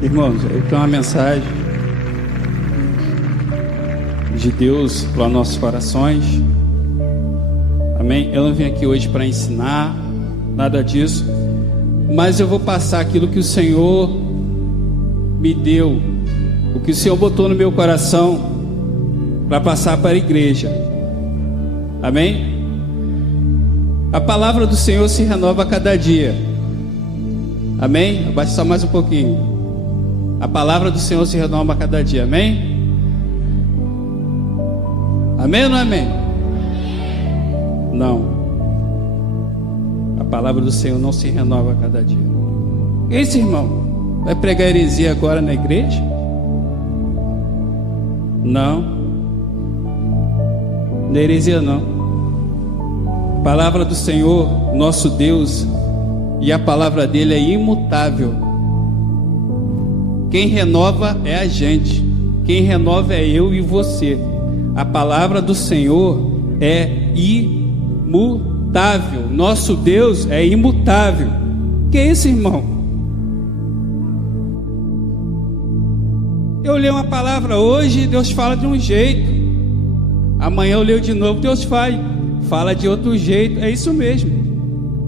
Irmãos, eu tenho uma mensagem de Deus para nossos corações. Amém? Eu não vim aqui hoje para ensinar nada disso, mas eu vou passar aquilo que o Senhor me deu, o que o Senhor botou no meu coração para passar para a igreja. Amém? A palavra do Senhor se renova a cada dia. Amém? Abaixa só mais um pouquinho. A palavra do Senhor se renova a cada dia. Amém? Amém ou não é amém? Não. A palavra do Senhor não se renova a cada dia. Esse irmão vai pregar heresia agora na igreja? Não. Não é heresia não. A palavra do Senhor, nosso Deus, e a palavra dele é imutável. Quem renova é a gente. Quem renova é eu e você. A palavra do Senhor é imutável. Nosso Deus é imutável. Que é isso, irmão? Eu leio uma palavra hoje, Deus fala de um jeito. Amanhã eu leio de novo, Deus fala de outro jeito. É isso mesmo.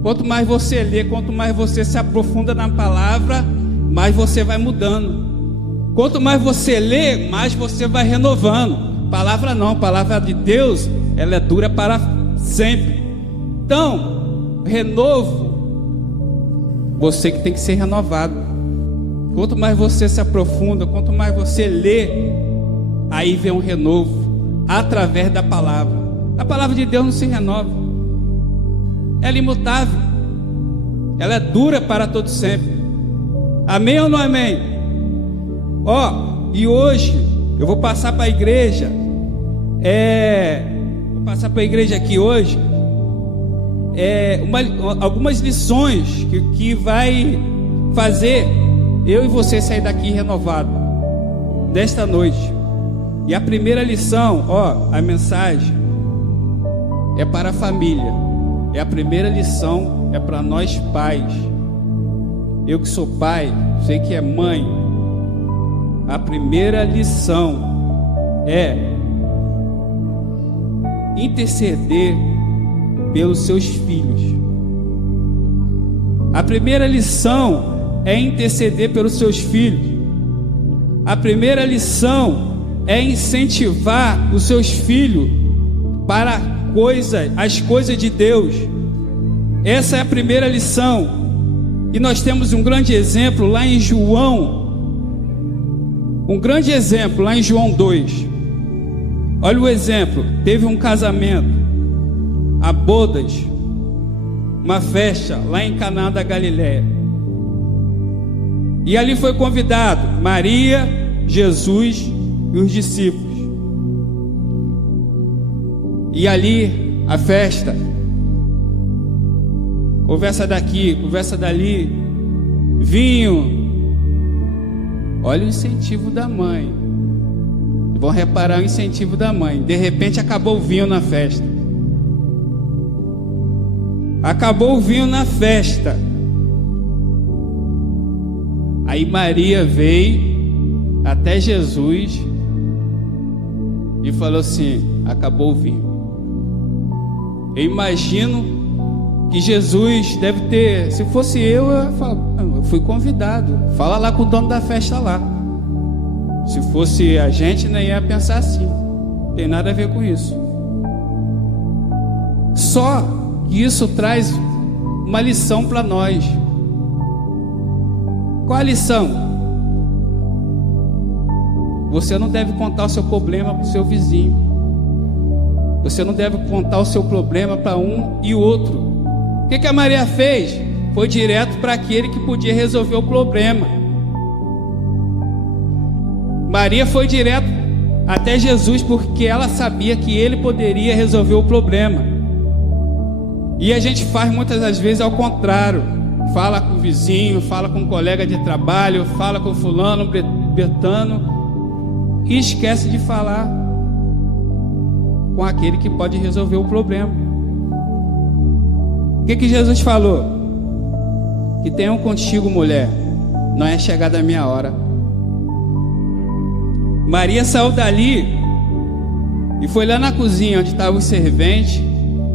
Quanto mais você lê, quanto mais você se aprofunda na palavra, mais você vai mudando. Quanto mais você lê, mais você vai renovando. Palavra não, palavra de Deus, ela é dura para sempre. Então, renovo, você que tem que ser renovado. Quanto mais você se aprofunda, quanto mais você lê, aí vem um renovo, através da palavra. A palavra de Deus não se renova, ela é imutável, ela é dura para todo sempre. Amém ou não amém? E hoje eu vou passar para a igreja, vou passar para a igreja aqui hoje, algumas lições que vai fazer eu e você sair daqui renovado desta noite. E a primeira lição, a mensagem é para a família. A primeira lição é para nós pais. Eu que sou pai, sei que é mãe. A primeira lição é interceder pelos seus filhos. A primeira lição é interceder pelos seus filhos. A primeira lição é incentivar os seus filhos para as coisas de Deus. Essa é a primeira lição. E nós temos um grande exemplo lá em João. Um grande exemplo lá em João 2. Olha o exemplo. Teve um casamento, a bodas, uma festa lá em Caná da Galileia. E ali foi convidado Maria, Jesus e os discípulos. E ali a festa, conversa daqui, conversa dali, vinho. Olha o incentivo da mãe. Vão reparar o incentivo da mãe. De repente acabou o vinho na festa. Acabou o vinho na festa. Aí Maria veio até Jesus e falou assim: acabou o vinho. Eu imagino que Jesus deve ter, se fosse eu fui convidado, fala lá com o dono da festa lá. Se fosse a gente, nem ia pensar assim, não tem nada a ver com isso. Só que isso traz uma lição para nós. Qual a lição? Você não deve contar o seu problema para o seu vizinho. Você não deve contar o seu problema para um e outro. O que a Maria fez? Foi direto para aquele que podia resolver o problema. Maria foi direto até Jesus, porque ela sabia que ele poderia resolver o problema. E a gente faz muitas das vezes ao contrário. Fala com o vizinho, fala com um colega de trabalho, fala com fulano, betano, e esquece de falar com aquele que pode resolver o problema. O que Jesus falou? Que tenham contigo, mulher, não é chegada a minha hora. Maria saiu dali e foi lá na cozinha onde estavam os serventes,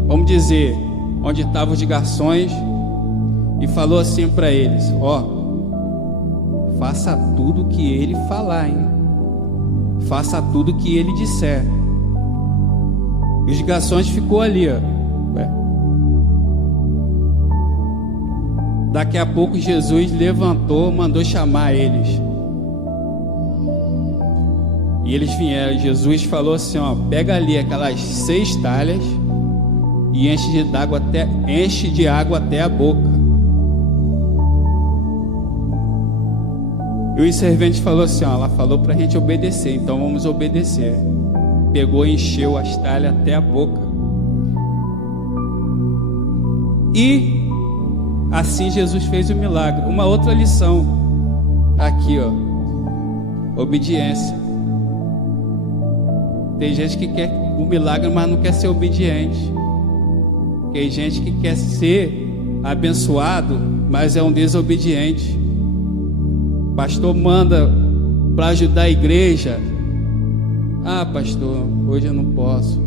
vamos dizer, onde estavam os garçons, e falou assim para eles: faça tudo o que ele falar, hein? Faça tudo o que ele disser. E os garçons ficou ali, Daqui a pouco Jesus levantou, mandou chamar eles. E eles vieram. Jesus falou assim: pega ali aquelas 6 talhas e enche de água até a boca. E os serventes falou assim: ela falou para a gente obedecer, então vamos obedecer. Pegou e encheu as talhas até a boca. E assim Jesus fez o milagre. Uma outra lição aqui, obediência. Tem gente que quer o milagre, mas não quer ser obediente. Tem gente que quer ser abençoado, mas é um desobediente. O pastor manda para ajudar a igreja. Pastor, hoje eu não posso.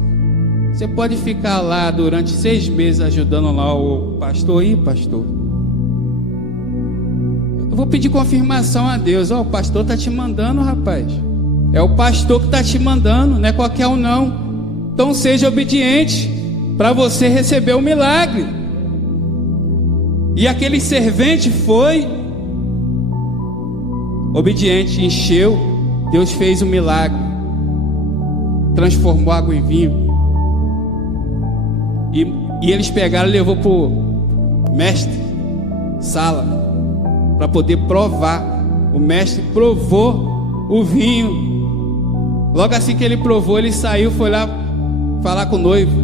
Você pode ficar lá durante 6 meses ajudando lá o pastor. Pastor, eu vou pedir confirmação a Deus. O pastor está te mandando, rapaz. É o pastor que está te mandando, não é qualquer um não. Então seja obediente para você receber o milagre. E aquele servente foi obediente, encheu. Deus fez o milagre, transformou água em vinho. E eles pegaram e levou para o mestre Sala para poder provar. O mestre provou o vinho. Logo assim que ele provou, ele saiu, foi lá falar com o noivo.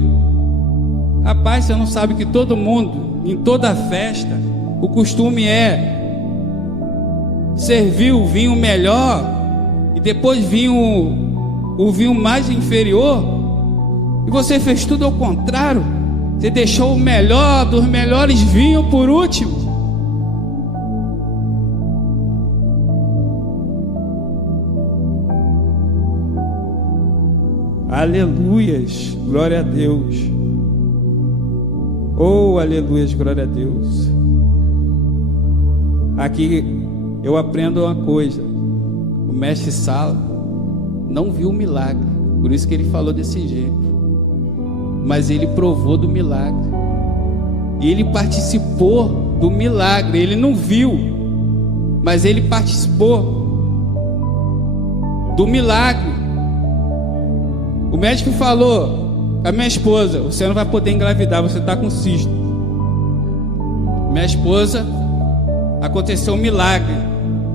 Rapaz, você não sabe que todo mundo, em toda festa, o costume é servir o vinho melhor e depois vir o vinho mais inferior? E você fez tudo ao contrário. Você deixou o melhor dos melhores vinhos por último. Aleluias, glória a Deus. Oh, aleluias, glória a Deus. Aqui eu aprendo uma coisa. O mestre Sala não viu o milagre, por isso que ele falou desse jeito. Mas ele provou do milagre. E ele participou do milagre. Ele não viu, mas ele participou do milagre. O médico falou: a minha esposa, você não vai poder engravidar, você está com cisto. Minha esposa, aconteceu um milagre.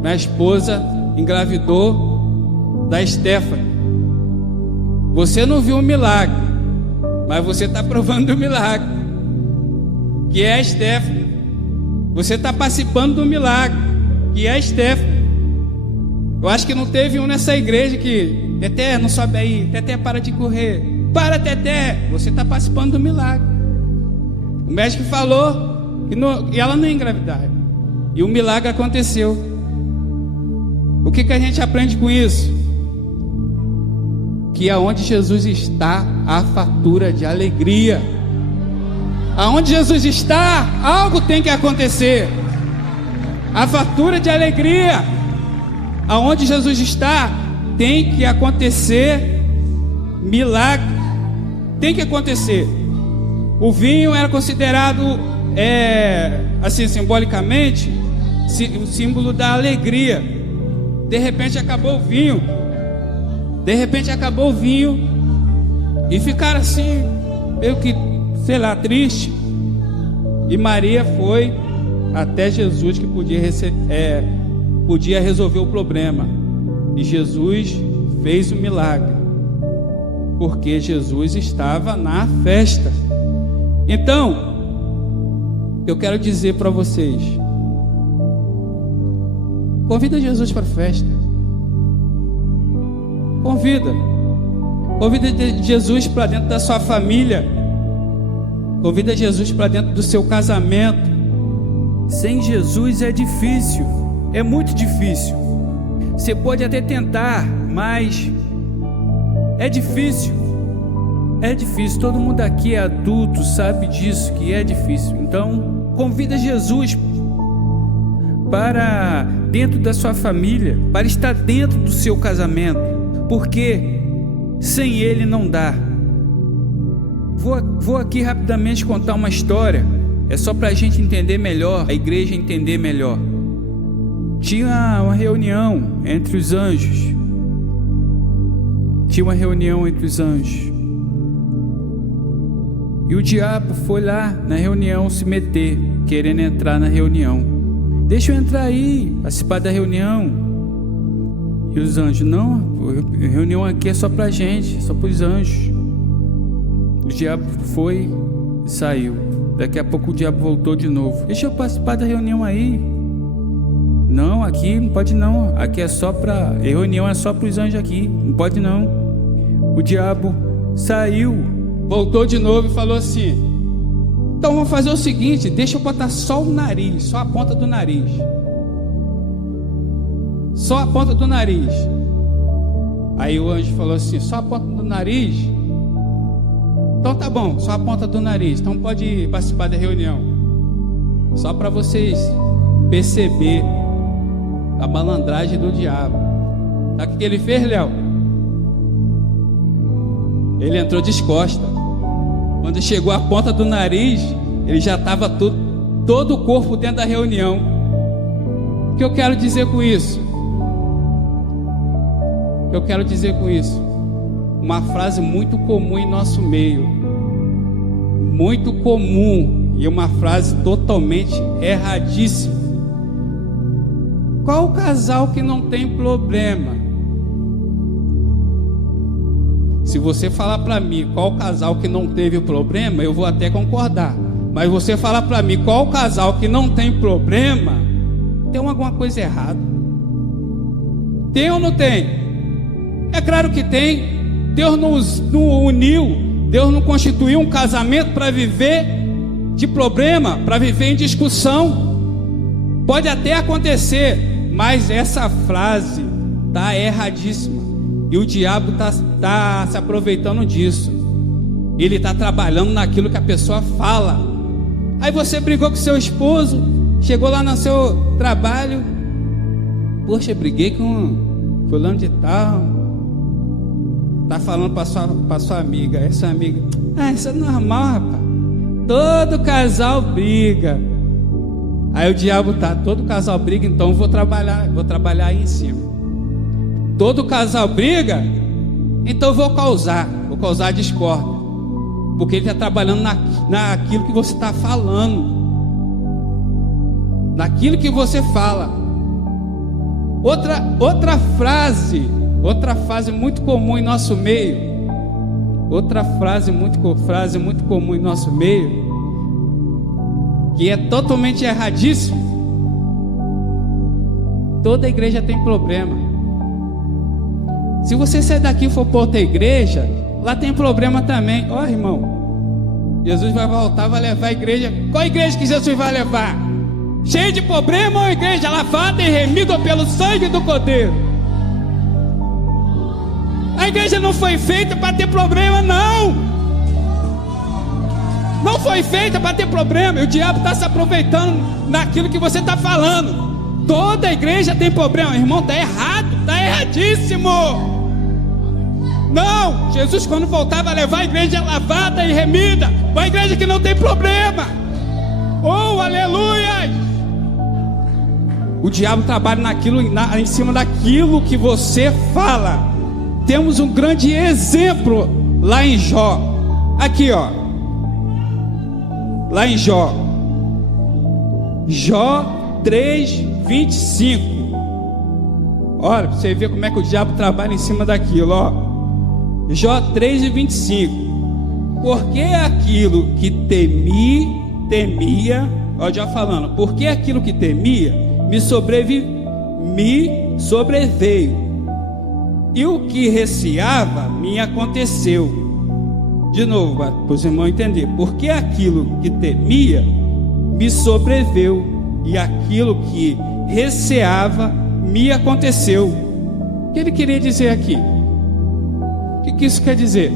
Minha esposa engravidou da Stephanie. Você não viu o milagre, mas você está provando do milagre, que é a Stephanie. Você está participando do milagre, que é a Stephanie. Eu acho que não teve um nessa igreja que: Teté, não sobe aí, Teté, para de correr, para, Teté. Você está participando do milagre. O médico falou que ela não ia engravidar, e o milagre aconteceu. O que a gente aprende com isso? Que aonde Jesus está, há fartura de alegria. Aonde Jesus está, algo tem que acontecer. A fartura de alegria. Aonde Jesus está, tem que acontecer milagre. Tem que acontecer. O vinho era considerado, assim, simbolicamente, o símbolo da alegria. De repente acabou o vinho. De repente acabou o vinho e ficaram assim, meio que, sei lá, triste. E Maria foi até Jesus, que podia resolver o problema. E Jesus fez o milagre, porque Jesus estava na festa. Então, eu quero dizer para vocês: convida Jesus para a festa. Convida Jesus para dentro da sua família. Convida Jesus para dentro do seu casamento. Sem Jesus é difícil. É muito difícil. Você pode até tentar, mas é difícil. É difícil. Todo mundo aqui é adulto, sabe disso, que é difícil. Então, convida Jesus para dentro da sua família, para estar dentro do seu casamento, porque sem Ele não dá. Vou aqui rapidamente contar uma história. É só para a gente entender melhor, a igreja entender melhor. Tinha uma reunião entre os anjos. E o diabo foi lá na reunião se meter, querendo entrar na reunião. Deixa eu entrar aí, participar da reunião. E os anjos, não, a reunião aqui é só pra gente, só pros anjos. O diabo foi e saiu. Daqui a pouco o diabo voltou de novo. Deixa eu participar da reunião aí. Não, aqui não pode não. Aqui é só pra... A reunião é só pros anjos aqui. Não pode não. O diabo saiu. Voltou de novo e falou assim: então vamos fazer o seguinte, deixa eu botar só o nariz, só a ponta do nariz. Só a ponta do nariz. Aí o anjo falou assim: só a ponta do nariz? Então tá bom, só a ponta do nariz. Então pode participar da reunião. Só para vocês perceber a malandragem do diabo. Sabe o que ele fez, Léo? Ele entrou descosta. Quando chegou a ponta do nariz, ele já estava todo o corpo dentro da reunião. O que eu quero dizer com isso? Uma frase muito comum em nosso meio. Muito comum. E uma frase totalmente erradíssima. Qual o casal que não tem problema? Se você falar para mim qual casal que não teve problema, eu vou até concordar. Mas você falar para mim qual casal que não tem problema, tem alguma coisa errada. Tem ou não tem? É claro que tem. Deus não uniu, Deus não constituiu um casamento para viver de problema, para viver em discussão. Pode até acontecer, mas essa frase está erradíssima. E o diabo está se aproveitando disso. Ele está trabalhando naquilo que a pessoa fala. Aí você brigou com seu esposo, chegou lá no seu trabalho: poxa, briguei com fulano de tal. Está falando para sua amiga. Essa amiga: isso é normal, rapaz. Todo casal briga. Aí o diabo todo casal briga, então vou trabalhar aí em cima. Todo casal briga, então vou causar discórdia, porque ele está trabalhando naquilo que você está falando, naquilo que você fala. Outra frase muito comum em nosso meio, muito comum em nosso meio, que é totalmente erradíssimo. Toda igreja tem problema. Se você sair daqui e for para outra igreja, lá tem problema também. Ó, irmão, Jesus vai voltar, vai levar a igreja. Qual igreja que Jesus vai levar? Cheia de problema ou igreja lavada e remida pelo sangue do Cordeiro? A igreja não foi feita para ter problema, não. Não foi feita para ter problema. E o diabo está se aproveitando naquilo que você está falando. Toda igreja tem problema. Irmão, está errado, está erradíssimo. Não, Jesus quando voltar vai levar a igreja lavada e remida, uma igreja que não tem problema. Oh, aleluia! O diabo trabalha em cima daquilo que você fala. Temos um grande exemplo lá em Jó. Aqui, ó. Lá em Jó. Jó 3:25. Olha, pra você ver como é que o diabo trabalha em cima daquilo, ó. Jó 3:25. Porque aquilo que temia, ó, já falando, porque aquilo que temia me sobreveio, e o que receava me aconteceu. De novo, para os irmãos entenderem. Porque aquilo que temia me sobreveio, e aquilo que receava me aconteceu. O que ele queria dizer aqui? O que isso quer dizer?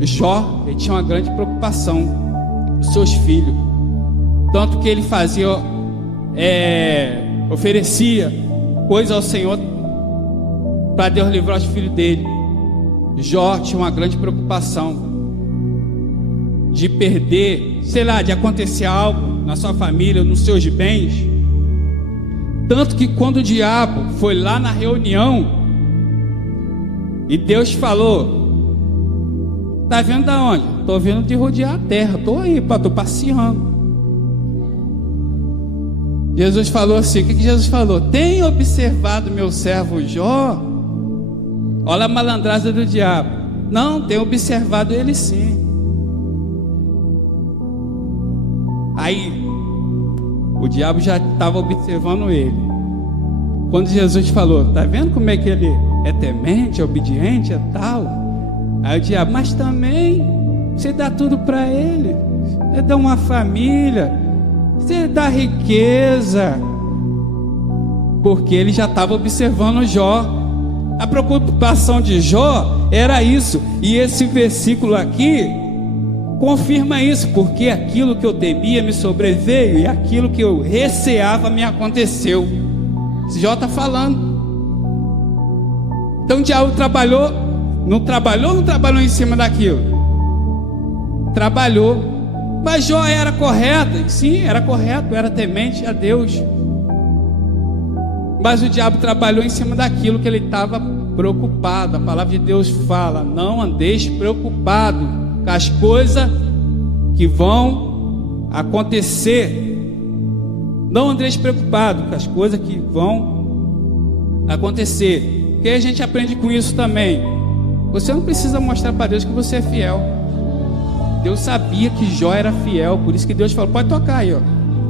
Jó, ele tinha uma grande preocupação com seus filhos, tanto que ele fazia, oferecia coisas ao Senhor para Deus livrar os filhos dele. Jó tinha uma grande preocupação de perder, sei lá, de acontecer algo na sua família, nos seus bens. Tanto que quando o diabo foi lá na reunião e Deus falou: tá vendo da onde? Tô vendo de rodear a terra, tô aí, tô passeando. Jesus falou assim, o que Jesus falou? Tem observado meu servo Jó? Olha a malandragem do diabo. Não, tem observado ele sim. Aí o diabo já estava observando ele. Quando Jesus falou: tá vendo como é que ele é temente, é obediente, é tal? Aí o diabo: mas também você dá tudo para ele, você dá uma família, você dá riqueza. Porque ele já estava observando Jó. A preocupação de Jó era isso. E esse versículo aqui confirma isso, porque aquilo que eu temia me sobreveio, e aquilo que eu receava me aconteceu. Esse Jó está falando. Então o diabo trabalhou, não trabalhou em cima daquilo? Trabalhou. Mas Jó era correto, sim, era correto, era temente a Deus. Mas o diabo trabalhou em cima daquilo que ele estava preocupado. A palavra de Deus fala: não andeis preocupado com as coisas que vão acontecer. Não andeis preocupado com as coisas que vão acontecer. Porque a gente aprende com isso também. Você não precisa mostrar para Deus que você é fiel. Deus sabia que Jó era fiel, por isso que Deus falou: pode tocar aí, ó.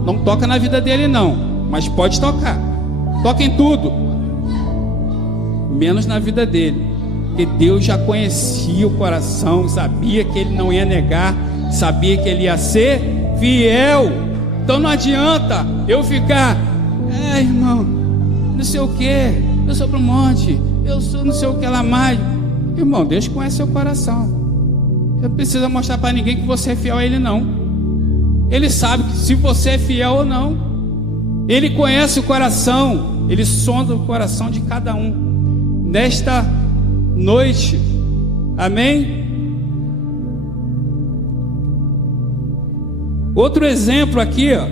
Não toca na vida dele não, mas pode tocar. Toca em tudo, menos na vida dele, porque Deus já conhecia o coração, sabia que ele não ia negar, sabia que ele ia ser fiel. Então não adianta eu ficar: irmão, não sei o que, eu sou pro monte, eu sou não sei o que lá mais. Irmão, Deus conhece seu coração. Você não precisa mostrar para ninguém que você é fiel a Ele não. Ele sabe que se você é fiel ou não. Ele conhece o coração, Ele sonda o coração de cada um. Nesta noite, amém? Outro exemplo aqui, ó.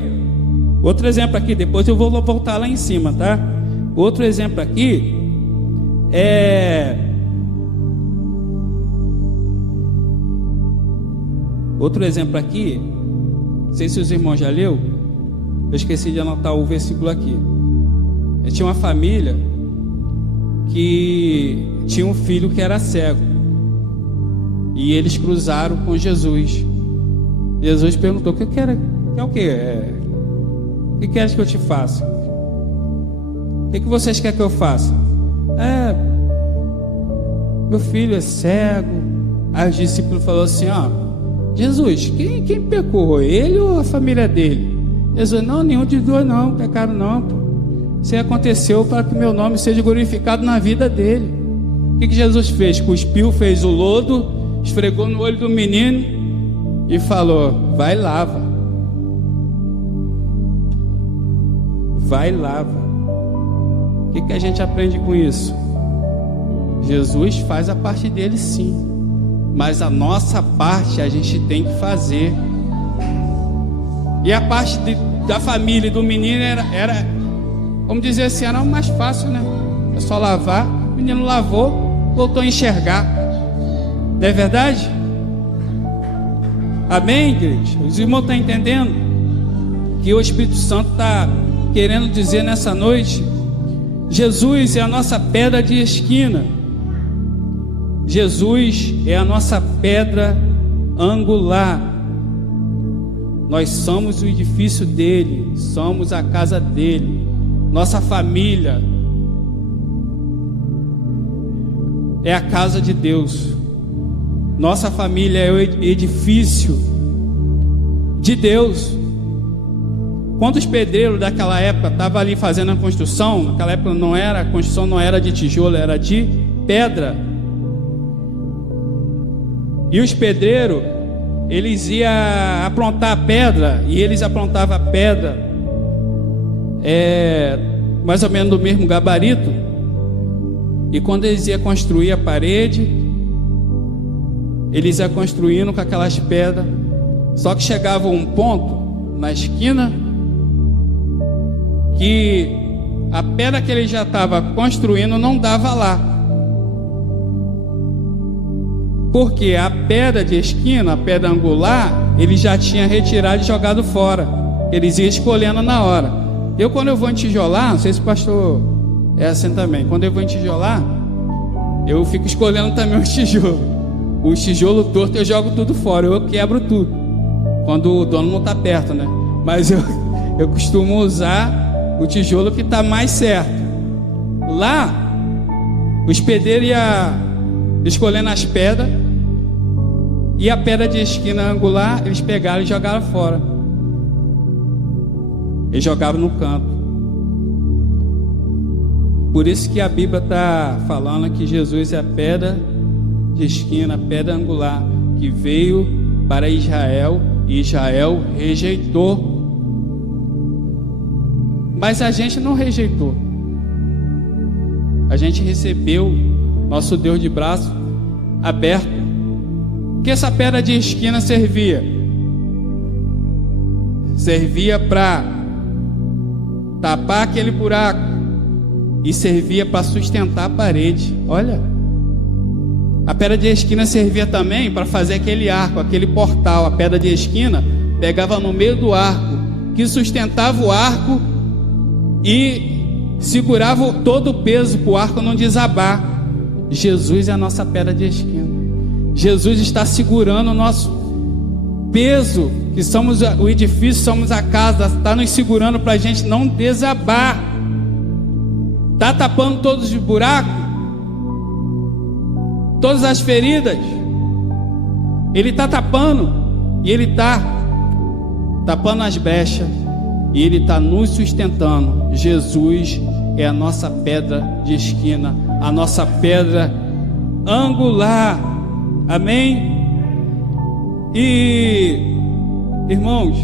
Outro exemplo aqui, depois eu vou voltar lá em cima, tá? Outro exemplo aqui Outro exemplo aqui, não sei se os irmãos já leu, eu esqueci de anotar o versículo aqui. Eu tinha uma família que tinha um filho que era cego, e eles cruzaram com Jesus. Jesus perguntou: o que quer? É o que? O que queres que eu te faça? O que vocês querem que eu faça? Meu filho é cego. Aí os discípulos falaram assim: Jesus, quem pecou? Ele ou a família dele? Jesus: não, nenhum de dois não, pecaram não, pô. Isso aconteceu para que meu nome seja glorificado na vida dele. O que Jesus fez? Cuspiu, fez o lodo, esfregou no olho do menino e falou: vai e lava. Vai e lava. O que a gente aprende com isso? Jesus faz a parte dele sim, mas a nossa parte a gente tem que fazer. E a parte da família e do menino era, vamos dizer assim, era o mais fácil, né? É só lavar. O menino lavou, voltou a enxergar. Não é verdade? Amém, igreja? Os irmãos estão entendendo que o Espírito Santo está querendo dizer nessa noite? Jesus é a nossa pedra de esquina. Jesus é a nossa pedra angular. Nós somos o edifício dele, somos a casa dele. Nossa família é a casa de Deus. Nossa família é o edifício de Deus. Quando os pedreiros daquela época estavam ali fazendo a construção, naquela época a construção não era de tijolo, era de pedra. E os pedreiros, eles iam aprontar a pedra, e eles aprontavam a pedra mais ou menos do mesmo gabarito. E quando eles iam construir a parede, eles iam construindo com aquelas pedras. Só que chegava um ponto na esquina que a pedra que ele já estava construindo não dava lá, porque a pedra de esquina, a pedra angular, ele já tinha retirado e jogado fora. Eles iam escolhendo na hora. Quando eu vou tijolar, não sei se o pastor é assim também, quando eu vou tijolar, eu fico escolhendo também os tijolos. Os tijolos tortos eu jogo tudo fora, eu quebro tudo quando o dono não está perto, né? Mas eu costumo usar o tijolo que está mais certo. Lá, os pedreiros iam escolhendo as pedras, e a pedra de esquina angular eles pegaram e jogaram fora. Eles jogavam no canto. Por isso que a Bíblia está falando que Jesus é a pedra de esquina, a pedra angular, que veio para Israel e Israel rejeitou. Mas a gente não rejeitou. A gente recebeu nosso Deus de braço aberto. O que essa pedra de esquina servia? Servia para tapar aquele buraco e servia para sustentar a parede. Olha, a pedra de esquina servia também para fazer aquele arco, aquele portal. A pedra de esquina pegava no meio do arco, que sustentava o arco e segurava todo o peso para o arco não desabar. Jesus é a nossa pedra de esquina. Jesus está segurando o nosso peso, que somos o edifício, somos a casa, está nos segurando para a gente não desabar. Está tapando todos os buracos, todas as feridas. Ele está tapando, e Ele está tapando as brechas, e Ele está nos sustentando. Jesus é a nossa pedra de esquina, a nossa pedra angular. Amém? E, irmãos,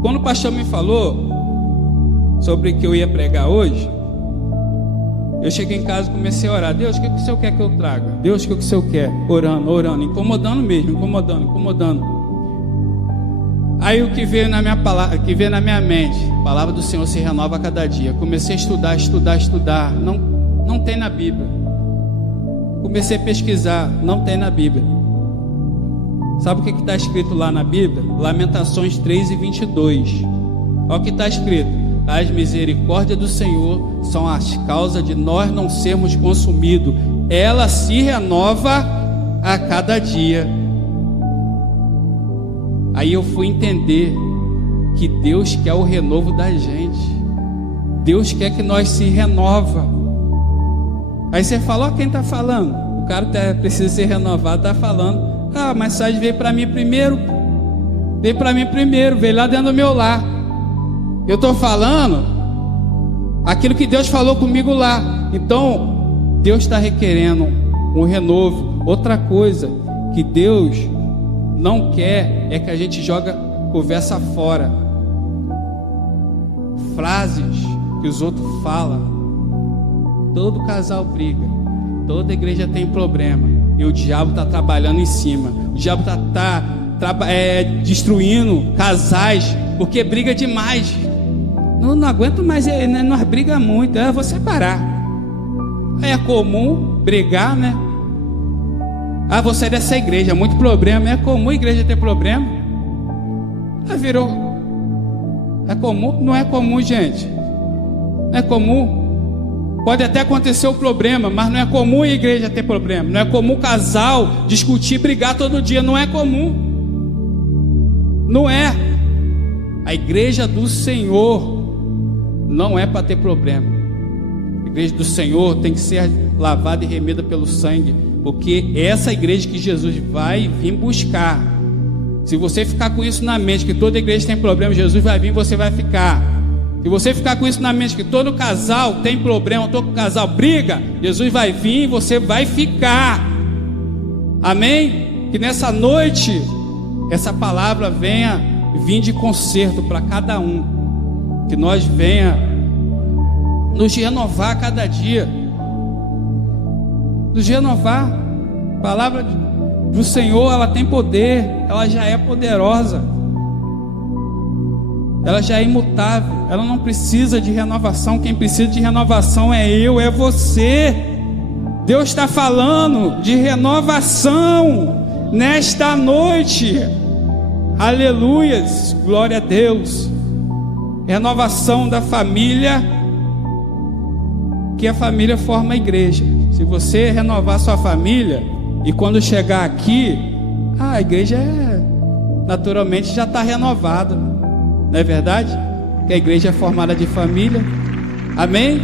quando o pastor me falou sobre o que eu ia pregar hoje, eu cheguei em casa e comecei a orar. Deus, o que o Senhor quer que eu traga? Deus, o que o Senhor quer? Orando, incomodando mesmo, incomodando. Aí o que veio na minha palavra, que veio na minha mente, a palavra do Senhor se renova a cada dia. Comecei a estudar. Não tem na Bíblia. Comecei a pesquisar, não tem na Bíblia. Sabe o que está escrito lá na Bíblia? Lamentações 3:22. Olha o que está escrito: as misericórdias do Senhor são as causas de nós não sermos consumidos. Ela se renova a cada dia. Aí eu fui entender que Deus quer o renovo da gente. Deus quer que nós se renova. Aí você fala, ó, quem está falando? O cara precisa ser renovado, está falando. A mensagem veio para mim primeiro. Veio lá dentro do meu lar. Eu estou falando aquilo que Deus falou comigo lá. Então, Deus está requerendo um renovo. Outra coisa que Deus não quer é que a gente joga conversa fora, frases que os outros falam. Todo casal briga, toda igreja tem problema, e o diabo está trabalhando em cima. O diabo está destruindo casais porque briga demais. Não aguento mais, nós briga muito, eu vou separar. É comum brigar, né? Vou sair dessa igreja, muito problema. É comum a igreja ter problema. Virou. É comum? Não é comum, gente. Não é comum. Pode até acontecer o problema, mas não é comum a igreja ter problema. Não é comum o casal discutir, brigar todo dia. Não é comum. Não é. A igreja do Senhor não é para ter problema. A igreja do Senhor tem que ser lavada e remida pelo sangue, porque essa igreja que Jesus vai vir buscar Se você ficar com isso na mente, que toda igreja tem problema, Jesus vai vir e você vai ficar. Se você ficar com isso na mente, que todo casal tem problema, todo casal briga, Jesus vai vir e você vai ficar. Amém? Que nessa noite, essa palavra venha vir de conserto para cada um. Que nós venha nos renovar a cada dia. Nos renovar. A palavra do Senhor, ela tem poder, ela já é poderosa, ela já é imutável, ela não precisa de renovação. Quem precisa de renovação é eu, é você. Deus está falando de renovação nesta noite. Aleluias, glória a Deus. Renovação da família, que a família forma a igreja. Se você renovar sua família, e quando chegar aqui, a igreja naturalmente já está renovada, não é verdade? Que a igreja é formada de família. Amém?